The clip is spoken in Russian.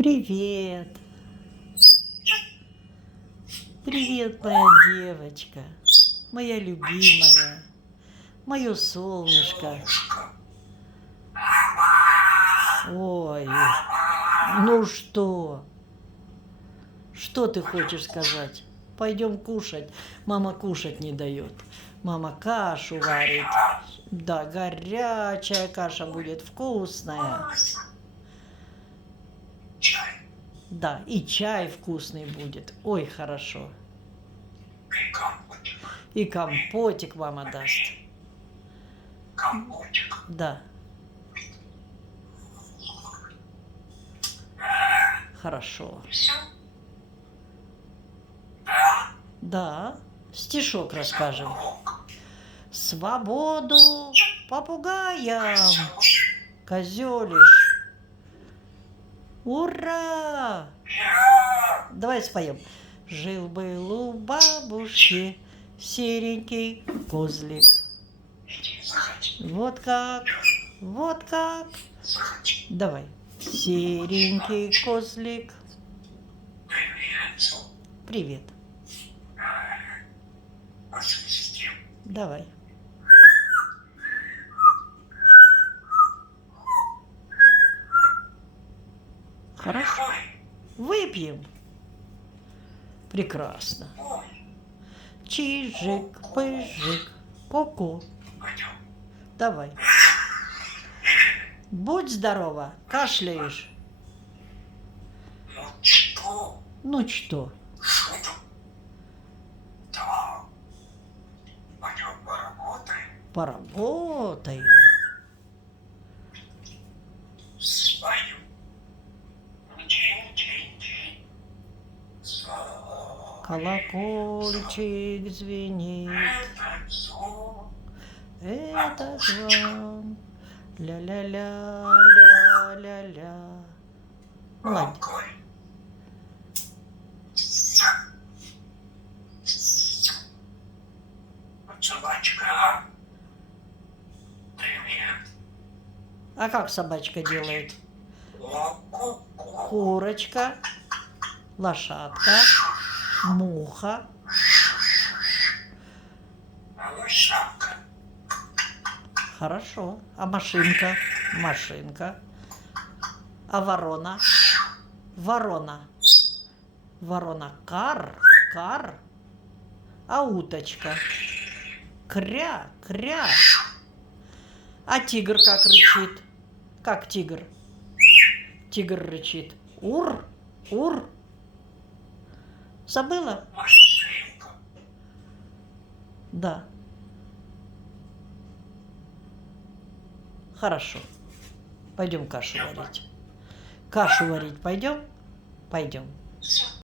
Привет. Привет, моя девочка. Моя любимая. Мое солнышко. Ой, ну что? Что ты хочешь сказать? Пойдем кушать. Мама кушать не дает. Мама кашу варит. Да, горячая каша будет вкусная. Да, и чай вкусный будет. Ой, хорошо. И компотик мама даст. Компотик. Да. Хорошо. Все? Да. Стишок расскажем. Свободу попугаям, козелиш. Ура! Давай споем. Жил-был у бабушки серенький козлик. Вот как, вот как. Давай. Серенький козлик. Привет. Давай. Хорошо. Выпьем. Прекрасно. Чижик, пыжик, ку-ку. Давай. Будь здорова, кашляешь. Ну что? Да. Пойдем поработаем. Поработаем. Спою. День. Колокольчик звенит. Это вам. Ля-ля-ля, ля-ля-ля. Молодец. Собачка. Привет. А как собачка делает? Курочка, лошадка, муха. Лошадка. Хорошо. А машинка? Машинка. А ворона? Ворона. Ворона кар, кар. А уточка? Кря, кря. А тигр как рычит? Как тигр? Тигр рычит. Ур, ур. Забыла? Машинка. Да. Хорошо. Пойдем кашу варить. Кашу варить пойдем? Пойдем.